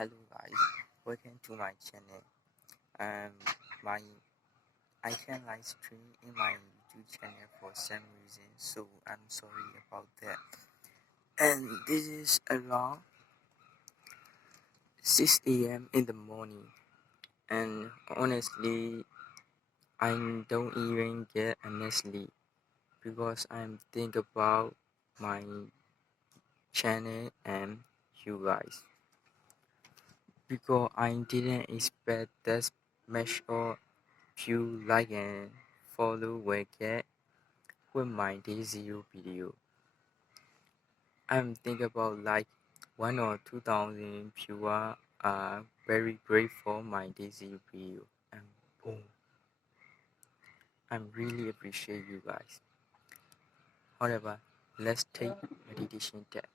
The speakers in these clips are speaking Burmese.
Hello guys, welcome to my channel. My I can live stream in my YouTube channel for some reason, so I'm sorry about that. And this is around 6 a.m. in the morning, and honestly, I don't even get enough sleep because I'm thinking about my channel and you guys. Because I didn't expect that much of you like and follow will get with my day zero video. I'm thinking about like 1 or 2,000 people are very grateful my day zero video, and boom, I'm really appreciate you guys. However, let's take meditation test.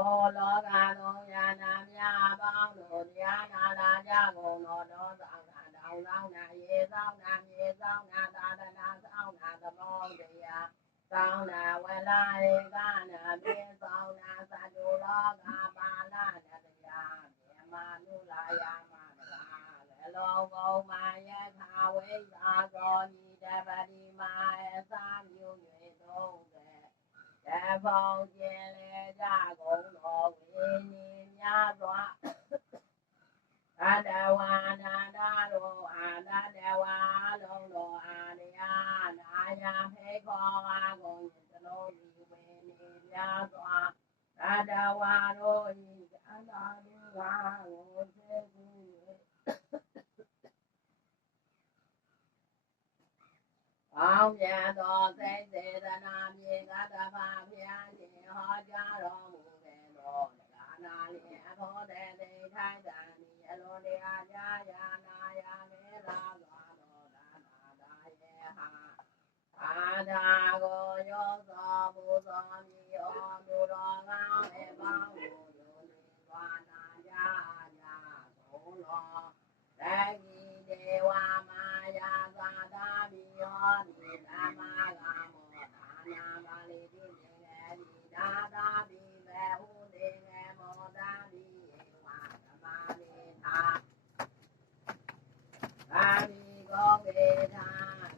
လောကလုံးယနာမြပေါင်းတို့တရားနာလာကြကုန်တော်သောသောင်းနာတောင်းဆောင်နာရေဆောင်နာမြေဆောင်နာသာသနာဆောင်နာသမောတရားဆောင်နာဝလာဧကနာပြေဆောင်နာသတုလောကပါဠနာတရားမြေမာနုလာယမတရားလေလောကုံမာယထာဝိသာသောနိတပတိမာအသာမျိုး၍သုံးတပေါင်းကျင်လေကြကုန်တော်ဝိနိများစွာသတ္တဝါနာတာတို့အာသတ္တဝါလုံးတို့အာရယနာယဖေခောဝါကုန်သလုံးဒီဝိနိများစွာသတ္တဝါတို့ဤအန္တာလူဝါကိုစေကူပေါင်းပြန်သောစိတ်စေတနာမြေကတ္တဗဘုရားရှင်ဟောကြားတော်မူခဲ့သောဒါနာလျင်အဘောတေတိထိုက်တန်ဤအလွန်တရားကြာယာနာယာမေလာစွာသောဒါနာဒါယေဟာအာဒါကိုယောသောဘုသောမီဩသူတော်ကောင်းအပေါင်းကိုယုံကြည်စွာနာကြကြကုန်လောတကိဒေဝမာယာသာသာမိယောနိသမ္မာဂမောဒါနာပါဠိတိသင်္ကေတိဒါသာပိမေဟုသင်္ကေမောဒါတိဧဝသမာနိသာသာမိကောကေသာ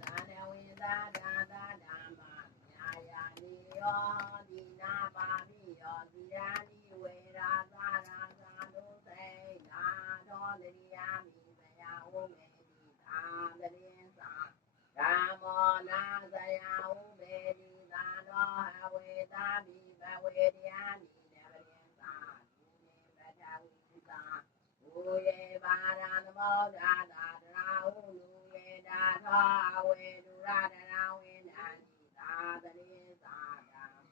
ဒါနဝိသာဒါသာဓမ္မာညာယာနိယောဒီနာပါပိယောတိယာနိဝေရာသာရာသာနုသေနာသောတရိယာမိဥမေတိသာတရင်သာဓမ္မောနာဇယဥမေတိသာနောဟဝေတာမိဘဝေတယာမိနဗရင်သာဒုနေပထဝိသာဘူယေပါရသမောဒါတာတရာဟုလူယေဒါသောအဝေဒုရတရာဝိနာနိသာတရင်သာဓမ္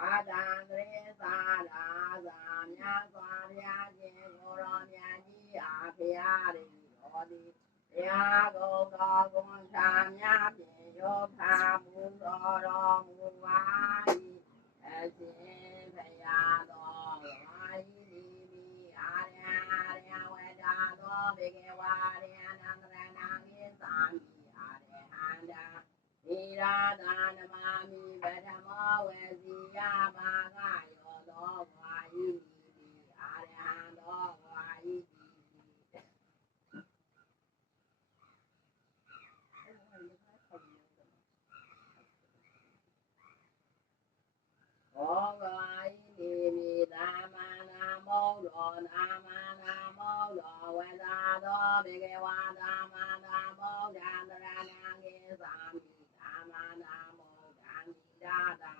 အာတံတရင်သာသာသာမြတ်စွာဘုရားရှင်ကိုရောမြတ်ကြီးအားဖျားရည်တော်သည်တရားကုန်တော်ကွန်ချာများဖြင့်ယောထာမူတော်မူပါ၏အရှင်ဘုရားတော်ဝါဤဒီမိအာရယဝေဒာသောဘေကဝါရယနန္တရဏံဣသာမိအာရဟန္တာဣရာဒါနမမိပထမောဝေစီယဘာဂယောသောဝါဤဒီမိအာရဟံသောဝါဤဩဝါယိနိမိသာမနာမောရောနာမနာမောရောဝေသာသောဘေကဝါသာမနာမောဒန္တရဏံကိသာမိသာမနာမောဒန္တိဒါတာ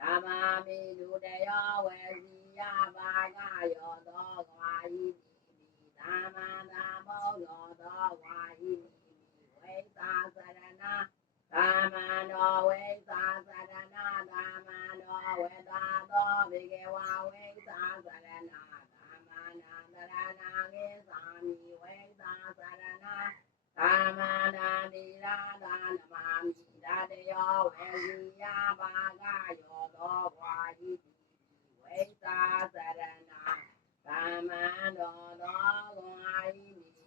ဓမ္မာမိဒုတယောဝေစီယဘာဂယောသောဝါယိနိမိသာမနာမောရောသောဝါယိနိမိဝိသာစရဏသာမနောဝိသာသရဏသာမနောဝေသာသောဘေကဝါဝိသာသရဏသာမနာသရဏကိသာမိဝိသာသရဏသာမနာတိရာသာနမမိဒတယောဝေစီယဘာဂယောသောဝါယိတိဝိသာသရဏသာမနောသောဝါယိတိ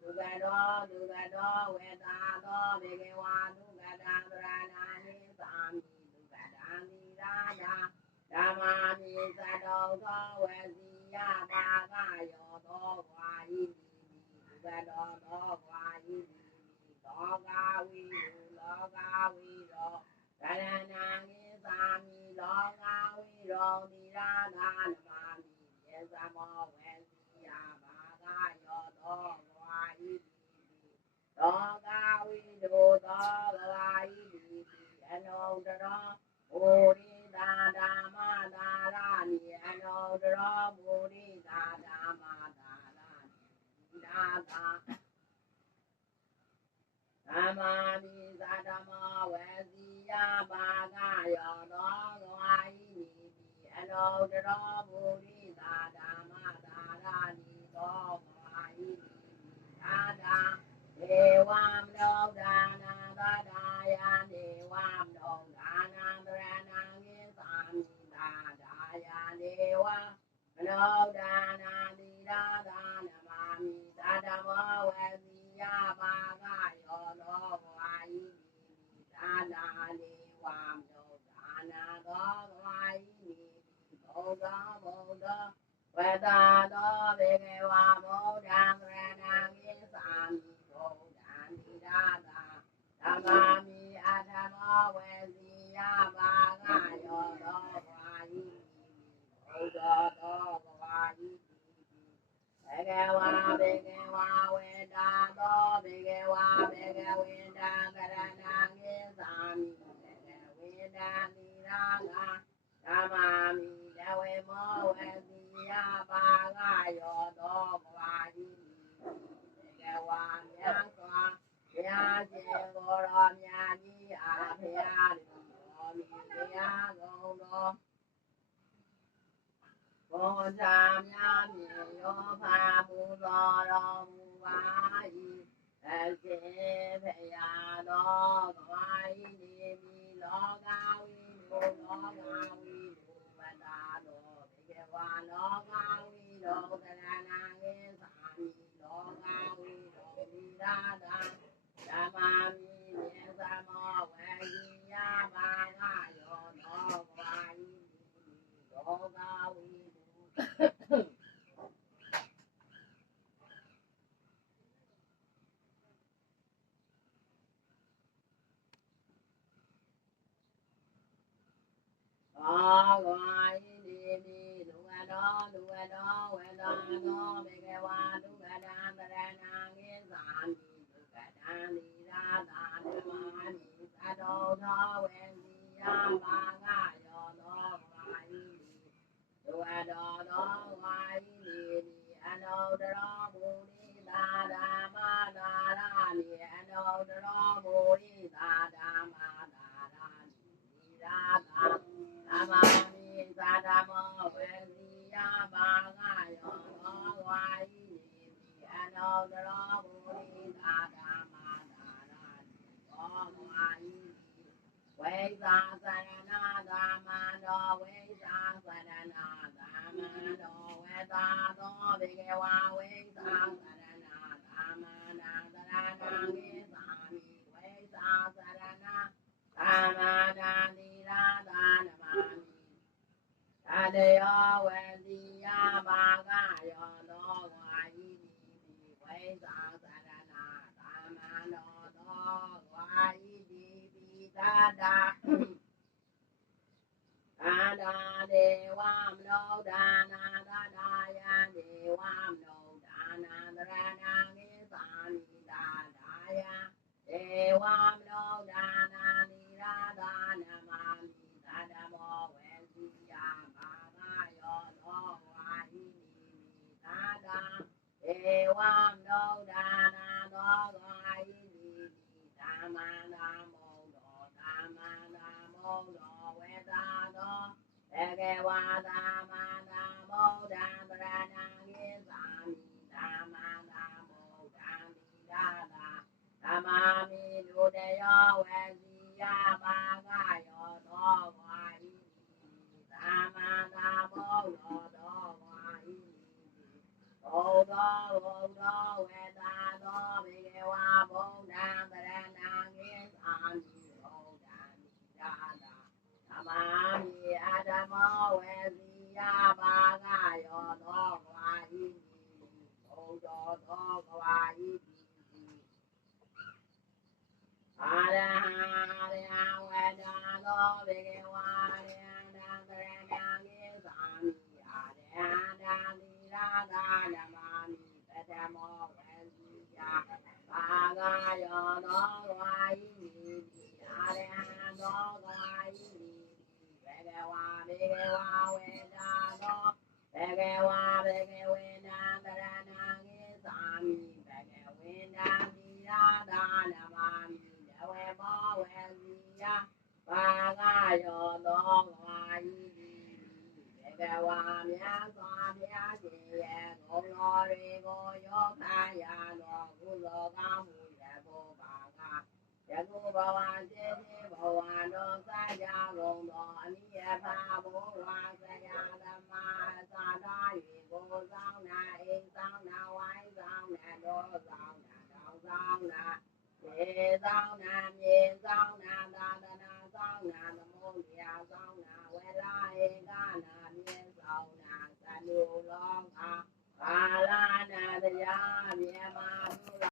ဒုက္ခတောဝေသာသောဘေကဝါဒုက္ခတံသရဏာနိသာမိဒုက္ခတံသီရာဓမ္မာမိသတောသောဝေစီယဘာဂယောသောဝါယိတိဒုက္ခတောသောဝါယိတိလောကဝိရုလောကဝိရောသရဏံကိသာမိလောကဝိရောသီရာဓမ္မာမိယေသမောဝေစီယဘာဂယောသောဝါယိတိလောကဝိတုသောဝါယိတိအနုတ္တရောဘုရိသာဓမ္မသာရဏိအနုတ္တရောဘုရိသာဓမ္မသာရဏိဒါသာဓမ္မာမိသတ္တမောဝေစီယဘာဂယောသောဝါယိနိအနုတ္တရောဘုရိသာဓမ္မသာရဏိသောဝါယိနိဒါသာဒေဝံလောဒါနာသဒ္ဒါယဒေဝံလောဒါနာသရဏံကိသာမိသာဒါယဒေဝံ နောဒါနာသီရာဒါနမမိသတ္တမောဝေစီယပါကယောလောဝါယိသာနာနေဝါမနောဒါနာသောဝါယိဘုဒ္ဓဘုဒ္ဓဝေဒာသောဘေကဝါဘုဒ္ဓံကရဏံကိသာမိဘုဒ္ဓံတိရာသာဓမ္မာမိအဓမ္မောဝေစီယပါကယောလောဝါယိဘုဒ္ဓသောဝါယိဘေကဝါဝေဒာသောဘေကဝါဘေကဝေဒာကရဏံကိသာမိဘေကဝေဒာတိရာသာဓမ္မာမိတဝေမောဝေစီယပါကယောသောဝါယိဘေကဝါမြတ်စွာဘုရားရှင်ကိုယ်တော်မြတ်ကြီးအားဖျားတော်မိတရားကုန်သောဘုရားမြတ်မြေရောဖာပူဇော်တော်မူပါ၏အစေဖျားတော်ဝါယိနေမိလောကဝိနုလောကဝိနုဝတ္တာတော်ဘေကဝါလောကဝိနုကရဏံကိသာမိလောကဝိနုမိရာသာဓမ္မာမိမြေသမောဝေယိယဘာဂယောနောဝါယိလောကဝိနုသောဝါယိနေမိလူဝတောဝေဒာသောဘေကဝါဒုက္ခတံတရဏံကိသာမိဒုက္ခတံနိရာသာဓမ္မာမိသတ္တောသောဝေစီယဘာဂယောသောဝါယိလူဝတောသောဝါယိနေမိအနုတရောမူနိသာဓမ္မာသာရမိအနုတရောမူနိသာဓမ္မာသာရမိနိရာသာဓမ္မာမိသာဓမ္မောဝေစီယဘာဂယောသောဝါယိနေမိအနုတရောမူနိသာဓမ္မာသာရမိသောဝါယိဝိသသရဏဓမ္မနောဝိသသရဏဓမ္မနောဝေသာသောဘေကဝါဝိသသရဏဓမ္မနာသရဏံကိသာမိဝိသသရဏဓမ္မနာတိရာသာနမမိတတယောဝေစီယဘာဂယောသောဝါယိတိဝိသသရဏဓမ္မနောသောဝါယိတိသာဒာသာဒာဒေဝမနောဒါနာသာဒာယံဒေဝမနောဒါနာသရဏံကိသာမိသာဒာယံဒေဝမနောဒါနာနိရာသာနမမိသာဓမ္မောဝေစီယဘာဂယောသောဝါယိနိမိသာဒာဒေဝမနောဒါနာသောဝါယိနိမိဓမ္မနာမောဓမ္မနာမောဝေသာသောဘေကဝါသမ္မာနာမောဒံပရဏံကိသာမိသမ္မာနာမောဒံတိရာသာဓမ္မာမိဒုတယောဝေစီယဘာဂယောသောဝါယိသမ္မာနာမောသောဝါယိဘုဒ္ဓဝေသာသောဘေကဝါဘုဒ္ဓံပရဏံကိသာမိဘုဒ္ဓံတိရာသာဓမ္မာမိအဓမ္မောဝေစီယဘာဂယောသောဝါယိဘုဒ္ဓသောဝါယိအာရဟံဝေဒာသောဘေကဝါရဟံတရဏံကိသာမိအာရဟံတိရာသာဓမ္မာမိပတမောဝေစီယဘာဂယောသောဝါယိအာရဟံသောဝါယိဘေကဝါဝေဒာသောဘေကဝါဘေကဝေနံတရဏံကိသာမိဘေကဝေနံတိရာသာဓမ္မာမိတဝေမောဝေစီယဘာဂယောသောဝါယိဘေကဝါမြတ်စွာဘုရားရှင်ရဲ့ဂုဏ်တော်တွေကိုယောခံရသောကုသိုလ်ကောင်းမှုရဲ့ဘုဘာကယခုဘဝစေတိဘဝတော်စကြကုန်သောအနိယဖာဘုရားဆရာဓမ္မသာသာ ၍ကိုဆောင်နာအိမ်ဆောင်နာဝိုင်းဆောင်နာတော့ဆောင်နာတောင်ဆောင်နာရေဆောင်နာမြေဆောင်နာသာသနာဆောင်နာသမုဒ္ဒရာဆောင်နာဝေလာဧကနာမြေဆောင်နာသနုလောကကာလနာတရားမြေမာ